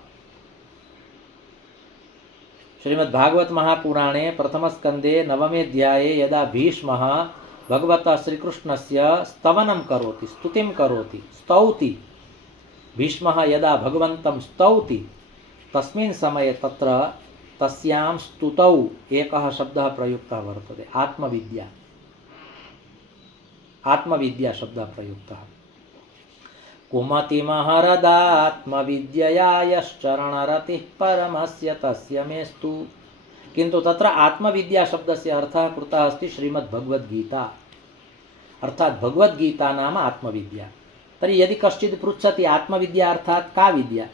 श्रीमद्भागवत महापुराणे प्रथमस्कन्धे नवमेऽध्याये यदा भीष्मः भगवतः श्रीकृष्णस्य स्तवनं करोति, स्तुतिं करोति, स्तौति, भीष्मः यदा भगवन्तं स्तौति तस्मिन् समये तत्र तस्यां स्तुतौ एकः शब्दः प्रयुक्तः वर्तते, आत्मविद्या। आत्मविद्या शब्दः प्रयुक्तः। कुमतिमहरदात्मविद्यया यश्चरणरतिः परमस्य तस्य मेस्तु। किन्तु तत्र आत्मविद्या शब्दस्य अर्थः कृतः अस्ति श्रीमद्भगवद्गीता, अर्थात् भगवद्गीता नाम आत्मविद्या। तर्हि यदि कश्चित् पृच्छति आत्मविद्या अर्थात् का विद्या,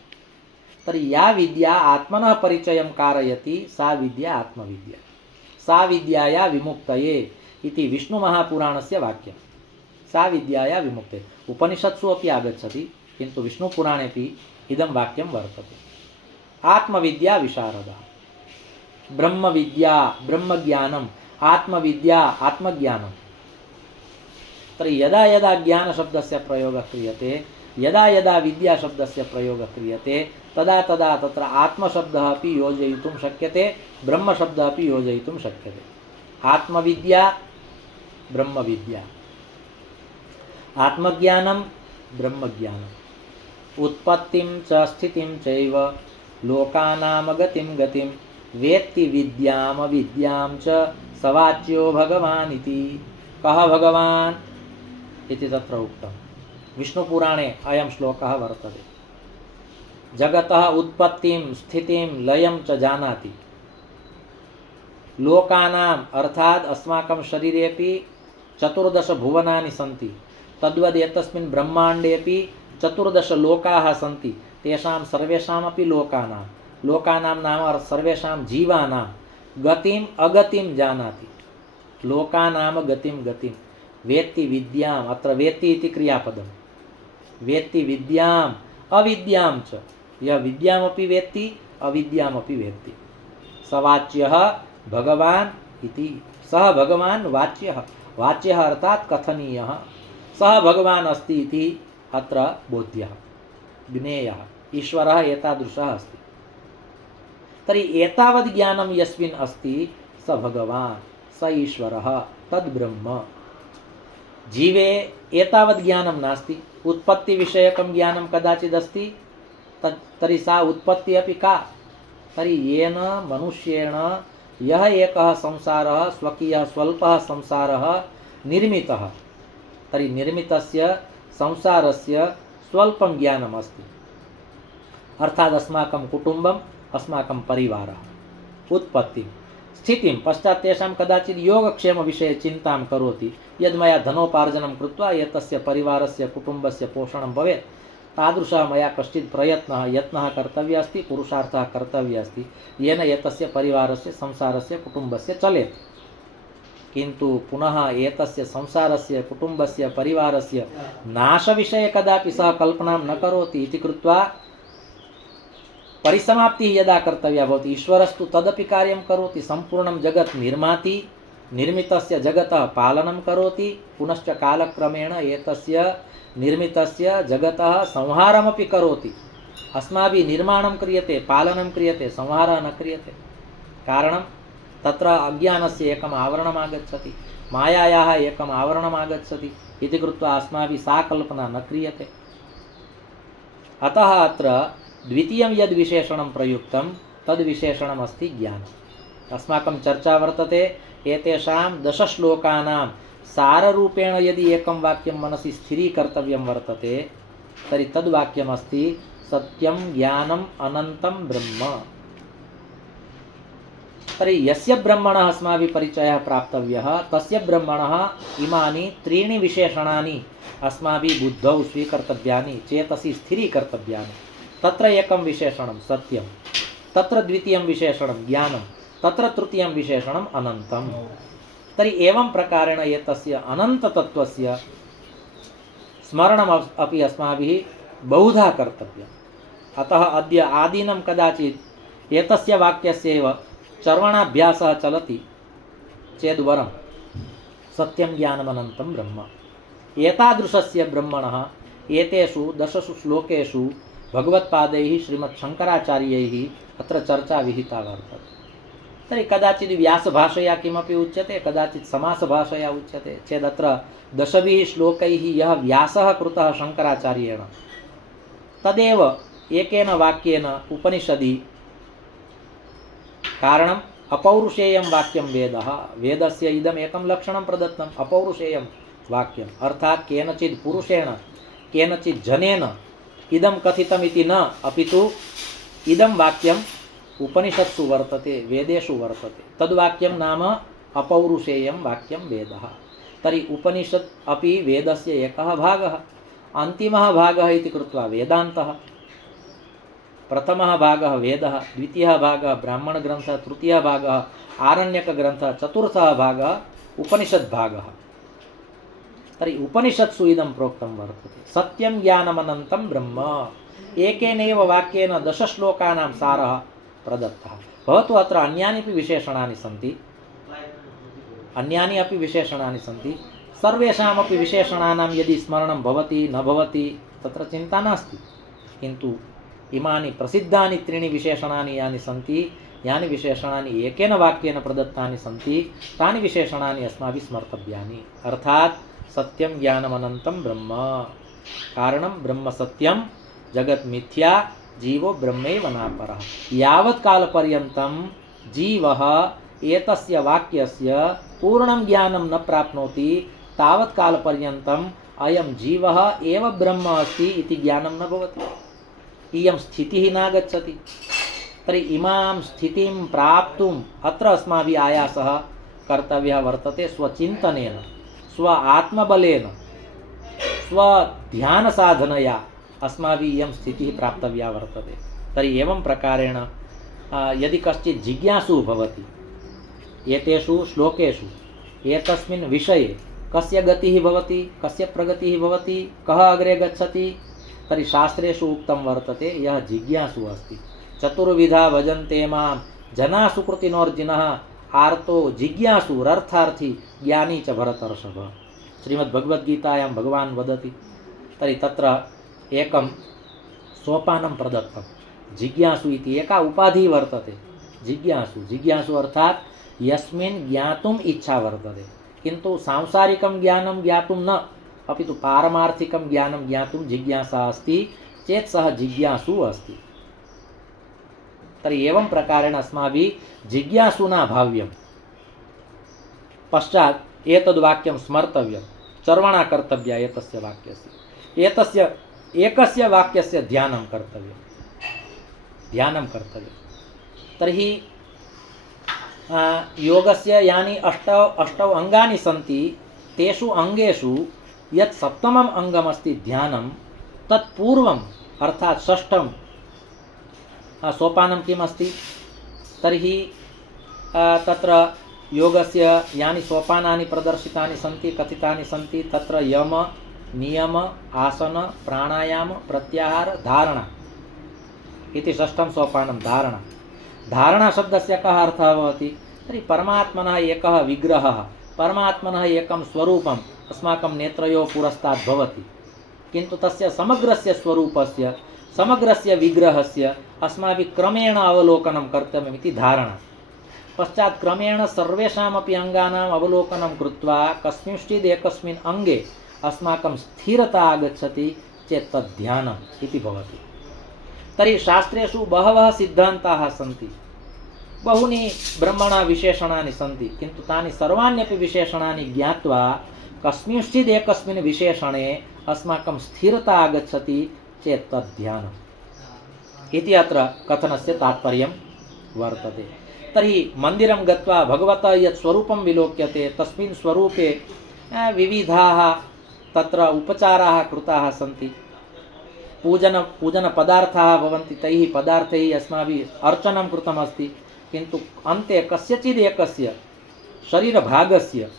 तर्हि या विद्या आत्मनः परिचयं कारयति सा विद्या आत्मविद्या। सा विद्याया विमुक्तये इति विष्णुमहापुराणस्य वाक्यं। सा विद्याया विमुक्तये उपनिषत्सु अपि आगच्छति, किन्तु विष्णुपुराणेपि इदं वाक्यं वर्तते। आत्मविद्या विशारदा, ब्रह्मविद्या ब्रह्मज्ञानम्, आत्मविद्या आत्मज्ञानम्। तर्हि यदा यदा ज्ञानशब्दस्य प्रयोगः क्रियते, यदा यदा विद्याशब्दस्य प्रयोगः क्रियते, तदा तदा तत्र आत्मशब्दः अपि योजयितुं शक्यते, ब्रह्मशब्दः अपि योजयितुं शक्यते। आत्मविद्या ब्रह्मविद्या, आत्मज्ञानं ब्रह्मज्ञानम्। उत्पत्तिं च स्थितिं चैव लोकानां गतिं गतिं वेत्ति विद्यां विद्यां च सवाच्यो भगवान् इति। कः भगवान् इति तत्र उक्तम्। विष्णुपुराणे अयं श्लोकः वर्तते। जगतः उत्पत्तिं स्थितिं लयं च जानाति। लोकानाम् अर्थात् अस्माकं शरीरेपि 14 भुवनानि सन्ति। तद्वद् एतस्मिन् ब्रह्माण्डेपि 14 लोकाः सन्ति। तेषां सर्वेषामपि लोकानां नाम सर्वेषां जीवानां गतिम् अगतिं जानाति। लोकानां गतिं गतिं वेत्ति विद्याम्, अत्र वेत्ति इति क्रियापदं। वेत्ति विद्याम् अविद्यां च, यः विद्यामपि वेत्ति अविद्यामपि वेत्ति। सवाच्यः भगवान् इति। सः भगवान् वाच्यः, वाच्यः अर्थात् कथनीयः। सः भगवान् अस्ति इति अत्र बोध्यः, ज्ञेयः। ईश्वरः एतादृशः अस्ति। तर्हि एतावद् ज्ञानं यस्मिन् अस्ति स भगवान्, स ईश्वरः, तद् ब्रह्म। जीवे एतावद् ज्ञानं नास्ति। उत्पत्तिविषयकं ज्ञानं कदाचिदस्ति, तर्हि सा उत्पत्तिः अपि का? तर्हि येन मनुष्येण यः एकः संसारः, स्वकीयः स्वल्पः संसारः निर्मितः, तर्हि निर्मितस्य संसारस्य स्वल्पं ज्ञानम् अस्ति। अर्थात् अस्माकं कुटुम्बम्, अस्माकं परिवारः। उत्पत्तिं स्थितिं पश्चात् तेषां कदाचित् योगक्षेमविषये चिन्तां करोति। यद् मया धनोपार्जनं कृत्वा एतस्य परिवारस्य कुटुम्बस्य पोषणं भवेत्, तादृशः मया कश्चित् प्रयत्नः यत्नः कर्तव्यः अस्ति, पुरुषार्थः कर्तव्यः अस्ति, येन एतस्य परिवारस्य संसारस्य कुटुम्बस्य चलेत्। किन्तु पुनः एतस्य संसारस्य कुटुम्बस्य परिवारस्य नाशविषये कदापि सः कल्पनां न करोति इति कृत्वा परिसमाप्तिः यदा कर्तव्या भवति, ईश्वरस्तु तदपि कार्यं करोति। सम्पूर्णं जगत् निर्माति, निर्मितस्य जगतः पालनं करोति, पुनश्च कालक्रमेण एतस्य निर्मितस्य जगतः संहारमपि करोति। अस्माभिः निर्माणं क्रियते, पालनं क्रियते, संहारः न क्रियते। कारणं तत्र अज्ञानस्य एकम् आवरणम् आगच्छति, मायायाः एकम् आवरणम् आगच्छति इति कृत्वा अस्माभिः सा कल्पना न क्रियते। अतः अत्र द्वितीयं यद् विशेषणं प्रयुक्तं तद् विशेषणम् अस्ति ज्ञानम्। अस्माकं चर्चा वर्तते एतेषां 10 श्लोकानां साररूपेण यदि एकं वाक्यं मनसि स्थिरीकर्तव्यं वर्तते तर्हि तद् वाक्यमस्ति सत्यं ज्ञानम् अनन्तं ब्रह्म। तर्हि यस्य ब्रह्मणः अस्माभिः परिचयः प्राप्तव्यः तस्य ब्रह्मणः इमानि 3 विशेषणानि अस्माभिः बुद्धौ स्वीकर्तव्यानि, चेतसि स्थिरीकर्तव्यानि। तत्र एकं विशेषणं सत्यं, तत्र द्वितीयं विशेषणं ज्ञानं, तत्र तृतीयं विशेषणम् अनन्तं। तर्हि एवं प्रकारेण एतस्य अनन्ततत्त्वस्य स्मरणम् अपि अस्माभिः बहुधा कर्तव्यम्। अतः अद्य आदिनं कदाचित् एतस्य वाक्यस्यैव चर्वणाभ्यासः चलति चेद्वरं सत्यं ज्ञानमनन्तं ब्रह्म। एतादृशस्य ब्रह्मणः एतेषु 10 श्लोकेषु भगवत्पादैः श्रीमच्छङ्कराचार्यैः अत्र चर्चा विहिता वर्तते। तर्हि कदाचित् व्यासभाषया किमपि उच्यते, कदाचित् समासभाषया उच्यते चेदत्र 10 श्लोकैः यः व्यासः कृतः शङ्कराचार्येण तदेव एकेन वाक्येन उपनिषदि कारणम् अपौरुषेयं वाक्यं वेदः, वेदस्य इदम् एकं लक्षणं प्रदत्तम् अपौरुषेयं वाक्यम्, अर्थात् केनचित् पुरुषेण केनचित् जनेन इदं कथितमिति न, अपितु इदं वाक्यम् उपनिषत्सु वर्तते, वेदेषु वर्तते, तद्वाक्यं नाम अपौरुषेयं वाक्यं वेदः। तर्हि उपनिषत् अपि वेदस्य एकः भागः, अन्तिमः भागः इति कृत्वा वेदान्तः। प्रथमः भागः वेदः, द्वितीयः भागः ब्राह्मणग्रन्थः, तृतीयः भागः आरण्यकग्रन्थः, चतुर्थः भागः उपनिषद्भागः। तर्हि उपनिषत्सु इदं प्रोक्तं वर्तते सत्यं ज्ञानमनन्तं ब्रह्म, एकेनैव वाक्येन 10 श्लोकानां सारः प्रदत्तः। भवतु अत्र अन्यानि अपि विशेषणानि सन्ति, अन्यानि अपि विशेषणानि सन्ति, सर्वेषामपि विशेषणानां यदि स्मरणं भवति न भवति तत्र चिन्ता नास्ति, किन्तु इमानि प्रसिद्धानि 3 विशेषणानि यानि सन्ति, यानि विशेषणानि एकेन वाक्येन प्रदत्तानि सन्ति, तानि विशेषणानि अस्माभिः स्मर्तव्यानि। अर्थात् सत्यं ज्ञानमनन्तं ब्रह्म, कारणं ब्रह्म सत्यं जगत् मिथ्या जीवो ब्रह्मैव नापरः। यावत् कालपर्यन्तं जीवः एतस्य वाक्यस्य पूर्णं ज्ञानं न प्राप्नोति तावत् कालपर्यन्तम् अयं जीवः एव ब्रह्म अस्ति इति ज्ञानं न भवति, इयं स्थितिः नागच्छति। तर्हि इमां स्थितिं प्राप्तुम् अत्र अस्माभिः आयासः कर्तव्यः वर्तते, स्वचिन्तनेन, स्व आत्मबलेन, स्वध्यानसाधनया अस्माभिः इयं स्थितिः प्राप्तव्या वर्तते। तर्हि एवं प्रकारेण यदि कश्चित् जिज्ञासु भवति एतेषु श्लोकेषु एतस्मिन् विषये कस्य गतिः भवति, कस्य प्रगतिः भवति, कः अग्रे गच्छति, तर्हि शास्त्रेषु उक्तं वर्तते यः जिज्ञासु अस्ति। चतुर्विधा भजन्ते मां जनाः सुकृतिनोर्जिनः आर्तो जिज्ञासुरर्थार्थी ज्ञानी च भरतर्षभ, श्रीमद्भगवद्गीतायां भगवान् वदति। तर्हि तत्र एकं सोपानं प्रदत्तं, जिज्ञासु इति एका उपाधिः वर्तते। जिज्ञासु, जिज्ञासु अर्थात् यस्मिन् ज्ञातुम् इच्छा वर्तते, किन्तु सांसारिकं ज्ञानं ज्ञातुं न, अपितु पारमार्थिकं ज्ञानं ज्ञातुं जिज्ञासा अस्ति चेत् सः जिज्ञासु अस्ति। तर्हि एवं प्रकारेण अस्माभिः जिज्ञासुना भाव्यं। पश्चात् एतद् वाक्यं स्मर्तव्यं, चर्वणा कर्तव्या एतस्य वाक्यस्य, एतस्य एकस्य वाक्यस्य ध्यानं कर्तव्यं, ध्यानं कर्तव्यं। तर्हि योगस्य यानि अष्टौ अङ्गानि सन्ति, तेषु अङ्गेषु यत् सप्तमम् अङ्गमस्ति ध्यानं, तत्पूर्वम् अर्थात् षष्ठं सोपानं किम् अस्ति? तर्हि तत्र योगस्य यानि सोपानानि प्रदर्शितानि सन्ति, कथितानि सन्ति, तत्र यम, नियम, आसन, प्राणायाम, प्रत्याहार, धारणा इति षष्ठं सोपानं धारणा। धारणा शब्दस्य कः अर्थः भवति? तर्हि परमात्मनः एकः विग्रहः, परमात्मनः एकं स्वरूपम् अस्माकं नेत्रयोः पुरस्तात् भवति, किन्तु तस्य समग्रस्य स्वरूपस्य, समग्रस्य विग्रहस्य अस्माभिः क्रमेण अवलोकनं कर्तव्यमिति धारणा। पश्चात् क्रमेण सर्वेषामपि अङ्गानाम् अवलोकनं कृत्वा कस्मिंश्चित् एकस्मिन् अङ्गे अस्माकं स्थिरता आगच्छति चेत् तद् ध्यानम् इति भवति। तर्हि शास्त्रेषु बहवः सिद्धान्ताः सन्ति, बहूनि ब्रह्मणा विशेषणानि सन्ति, किन्तु तानि सर्वाण्यपि विशेषणानि ज्ञात्वा कस्मिंश्चित् एकस्मिन् विशेषणे अस्माकं स्थिरता आगच्छति चेत् तद् ध्यानम् इति अत्र कथनस्य तात्पर्यं वर्तते। तर्हि मन्दिरं गत्वा भगवतः यत् स्वरूपं विलोक्यते तस्मिन् स्वरूपे विविधाः तत्र उपचाराः कृताः सन्ति, पूजनपदार्थाः भवन्ति, तैः पदार्थैः अस्माभिः अर्चनं कृतमस्ति, किन्तु अन्ते कस्यचित् एकस्य शरीरभागस्य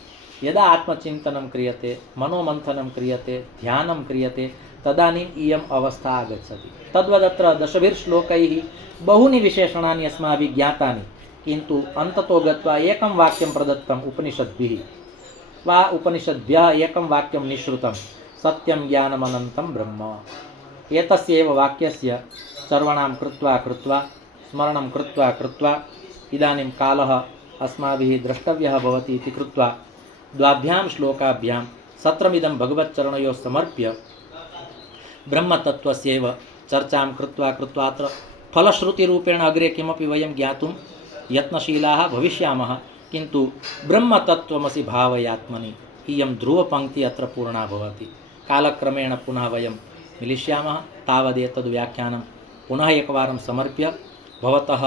यदा आत्मचिन्तनं क्रियते, मनोमन्थनं क्रियते, ध्यानं क्रियते, तदानीम् इयम् अवस्था आगच्छति। तद्वदत्र 10 श्लोकैः बहूनि विशेषणानि अस्माभिः ज्ञातानि, किन्तु अन्ततो गत्वा एकं वाक्यं प्रदत्तम् उपनिषद्भिः वा उपनिषद्भ्यः एकं वाक्यं निःश्रुतं, सत्यं ज्ञानमनन्तं ब्रह्म। एतस्य एव वाक्यस्य चर्वणां कृत्वा स्मरणं कृत्वा इदानीं कालः अस्माभिः द्रष्टव्यः भवति इति कृत्वा द्वाभ्यां श्लोकाभ्यां सत्रमिदं भगवच्चरणयोः समर्प्य ब्रह्मतत्त्वस्यैव चर्चां कृत्वा अत्र फलश्रुतिरूपेण अग्रे किमपि वयं ज्ञातुं यत्नशीलाः भविष्यामः, किन्तु ब्रह्मतत्त्वमसि भावयात्मनि इयं ध्रुवपङ्क्ति अत्र पूर्णा भवति। कालक्रमेण पुनः वयं मिलिष्यामः। तावदेतद् व्याख्यानं पुनः एकवारं समर्प्य भवतः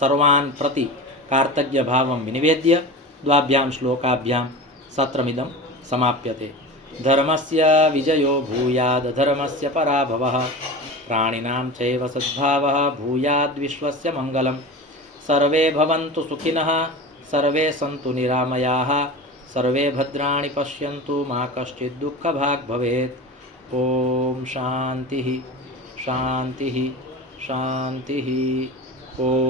सर्वान् प्रति कार्तज्ञभावं विनिवेद्य द्वाभ्यां श्लोकाभ्यां सत्रमिदं समाप्यते। धर्मस्य विजयो भूयाद् धर्मस्य पराभवः, प्राणिनां चैव सद्भावः भूयाद् विश्वस्य मङ्गलं। सर्वे भवन्तु सुखिनः, सर्वे सन्तु निरामयाः, सर्वे भद्राणि पश्यन्तु, मा कश्चित् दुःखभाग् भवेत्। ॐ शान्तिः शान्तिः शान्तिः। ॐ